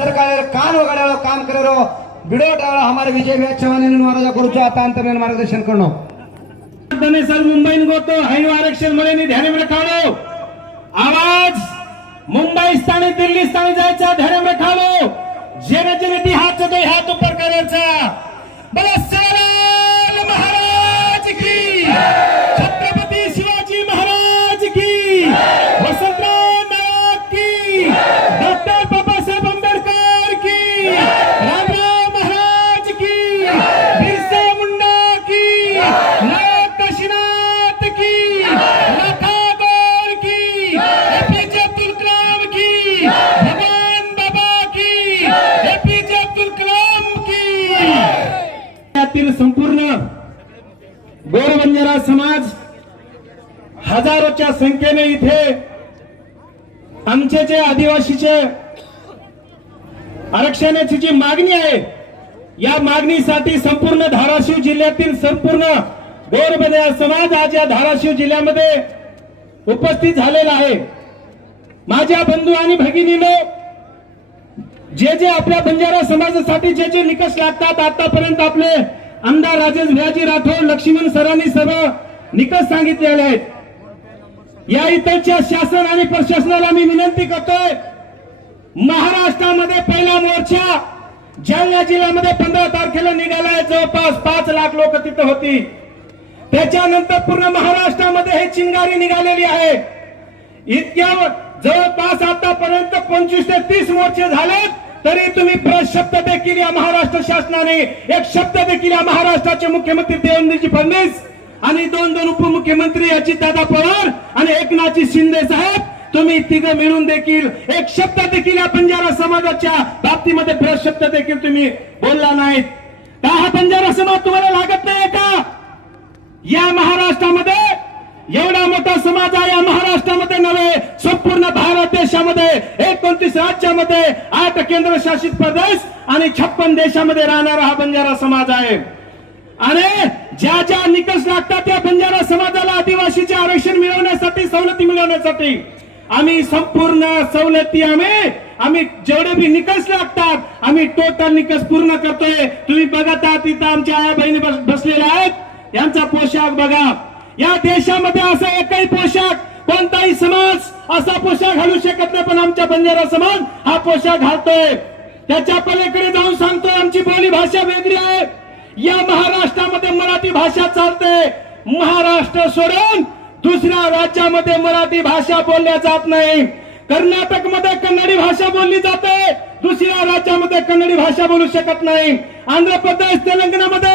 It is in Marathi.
सरकार कान वगड़ो काम करो बिडो डालो हमारे विजय व्याख्यान महाराजा गुरु तांत्र मार्गदर्शन करनो तने सर मुंबई को तो हई आरक्षण मिले नहीं ध्यान में रखा लो आवाज मुंबई स्थानी दिल्ली स्थानी जायचा ध्यान में रखा लो जेने जेने ती हाथ तो जिल्ह्यातील संपूर्ण गोरबंजारा समाज हजारोच्या संख्येने इथे आमचे जे आदिवासीचे आरक्षणाची जी मागणी आहे या मागणीसाठी संपूर्ण धाराशिव जिल्ह्यातील संपूर्ण गोरबंजारा समाज आज या धाराशिव जिल्ह्यामध्ये उपस्थित झालेला आहे. माझ्या बंधू आणि भगिनीनो जे जे आपल्या बंजारा समाजासाठी जे जे निकष लागतात आतापर्यंत आपले आमदार राजेश भियाजी राठोड लक्ष्मण सरांनी सर्व निकष सांगितलेले आहेत. या इथलच्या शासन आणि प्रशासनाला मी विनंती करतोय महाराष्ट्रामध्ये पहिला मोर्चा जालना जिल्ह्यामध्ये पंधरा तारखेला निघालाय. जवळपास पाच लाख लोक तिथं होती. त्याच्यानंतर पूर्ण महाराष्ट्रामध्ये हे चिंगारी निघालेली आहे. इतक्या जवळपास आतापर्यंत पंचवीस ते तीस मोर्चे झालेत. तरी तुम्ही प्रशब्द देखील या महाराष्ट्र शासनाने एक शब्द देखील या महाराष्ट्राचे मुख्यमंत्री देवेंद्रजी फडणवीस आणि दोन दोन उपमुख्यमंत्री याची दादा पवार आणि एकनाथजी शिंदे साहेब तुम्ही तिघ मिळून देखील एक शब्द देखील या बंजारा समाजाच्या बाबतीमध्ये प्रशब्द देखील तुम्ही बोलला नाहीत. का हा बंजारा समाज तुम्हाला लागत नाही का? या महाराष्ट्रामध्ये एवढा मोठा समाज आहे या महाराष्ट्रामध्ये नव्हे संपूर्ण भारत देशामध्ये छत्तीस राज्यामध्ये आठ केंद्रशासित प्रदेश आणि छप्पन देशामध्ये राहणारा हा बंजारा समाज आहे. आणि ज्या ज्या निकष लागतात त्या बंजारा समाजाला आदिवासीचे आरक्षण मिळवण्यासाठी सवलती मिळवण्यासाठी आम्ही संपूर्ण सवलती आम्ही आम्ही जेवढे बी निकष लागतात आम्ही टोटल निकष पूर्ण करतोय. तुम्ही बघत आहात तिथं आमच्या आया बहिणी बसलेल्या आहेत. यांचा पोशाख बघा. या देशामध्ये असा एकही पोशाख कोणताही समाज असा पोशाख घालू शकत नाही पण आमच्या बंजारा समाज हा पोशाख घालतोय. त्याच्या पलीकडे जाऊन सांगतोय आमची बोली भाषा वेगळी आहे. या महाराष्ट्रामध्ये मराठी भाषा चालते. महाराष्ट्र सोडून दुसऱ्या राज्यामध्ये मराठी भाषा बोलल्या जात नाही. कर्नाटकमध्ये कन्नडी भाषा बोलली जाते. दुसऱ्या राज्यामध्ये कन्नडी भाषा बोलू शकत नाही. आंध्र प्रदेश तेलंगणामध्ये